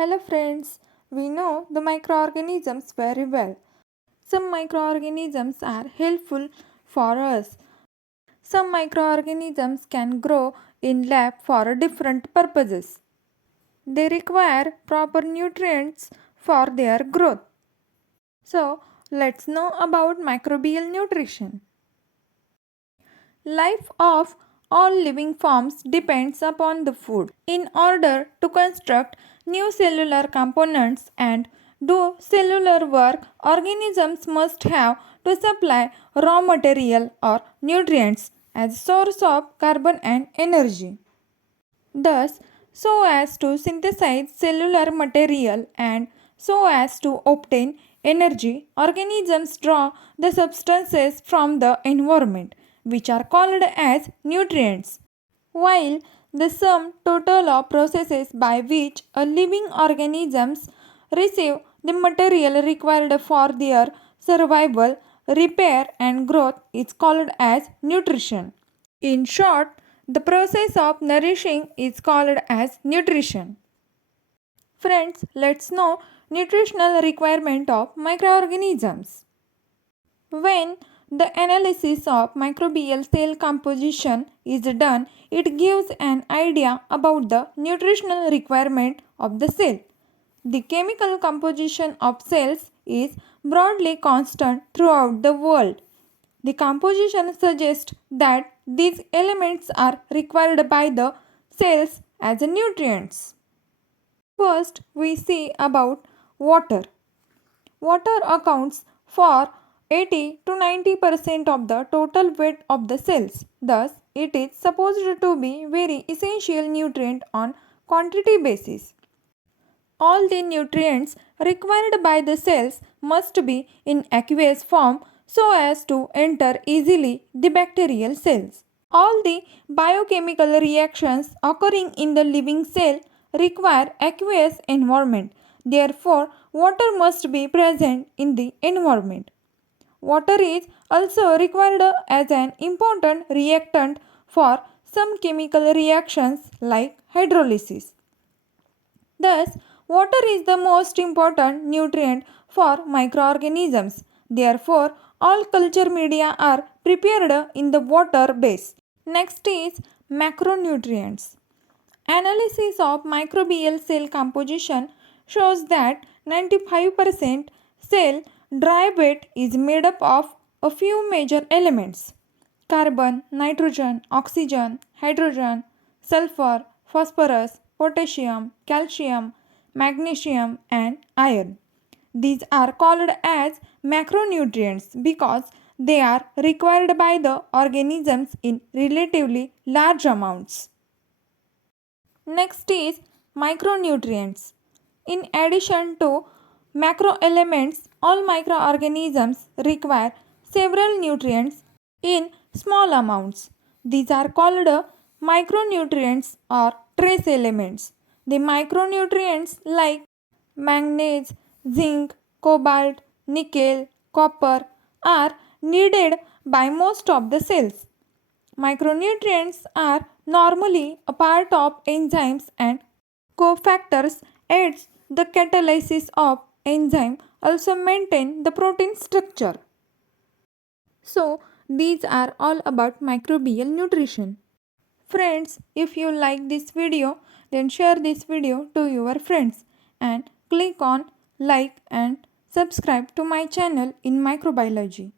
Hello friends, we know the microorganisms very well. Some microorganisms are helpful for us. Some microorganisms can grow in lab for different purposes. They require proper nutrients for their growth. So, let's know about microbial nutrition. Life of all living forms depends upon the food. In order to construct new cellular components and do cellular work, organisms must have to supply raw material or nutrients as source of carbon and energy. Thus, so as to synthesize cellular material and so as to obtain energy, organisms draw the substances from the environment, which are called as nutrients. While the sum total of processes by which a living organisms receive the material required for their survival, repair and growth is called as nutrition. In short, the process of nourishing is called as nutrition. Friends, let's know nutritional requirement of microorganisms. When the analysis of microbial cell composition is done, it gives an idea about the nutritional requirement of the cell. The chemical composition of cells is broadly constant throughout the world. The composition suggests that these elements are required by the cells as nutrients. First, we see about water. Water accounts for 80 to 90% of the total weight of the cells. Thus, it is supposed to be very essential nutrient on quantity basis. All the nutrients required by the cells must be in aqueous form so as to enter easily the bacterial cells. All the biochemical reactions occurring in the living cell require aqueous environment. Therefore, water must be present in the environment. Water is also required as an important reactant for some chemical reactions like hydrolysis. Thus, water is the most important nutrient for microorganisms. Therefore, all culture media are prepared in the water base. Next is macronutrients. Analysis of microbial cell composition shows that 95% cell dry weight is made up of a few major elements: carbon, nitrogen, oxygen, hydrogen, sulfur, phosphorus, potassium, calcium, magnesium, and iron. These are called as macronutrients because they are required by the organisms in relatively large amounts. Next is micronutrients. In addition to macroelements, all microorganisms require several nutrients in small amounts. These are called micronutrients or trace elements. The micronutrients like manganese, zinc, cobalt, nickel, copper are needed by most of the cells. Micronutrients are normally a part of enzymes and cofactors aids the catalysis of enzyme also maintain the protein structure. So these are all about microbial nutrition. Friends, if you like this video, then share this video to your friends and click on like and subscribe to my channel in microbiology.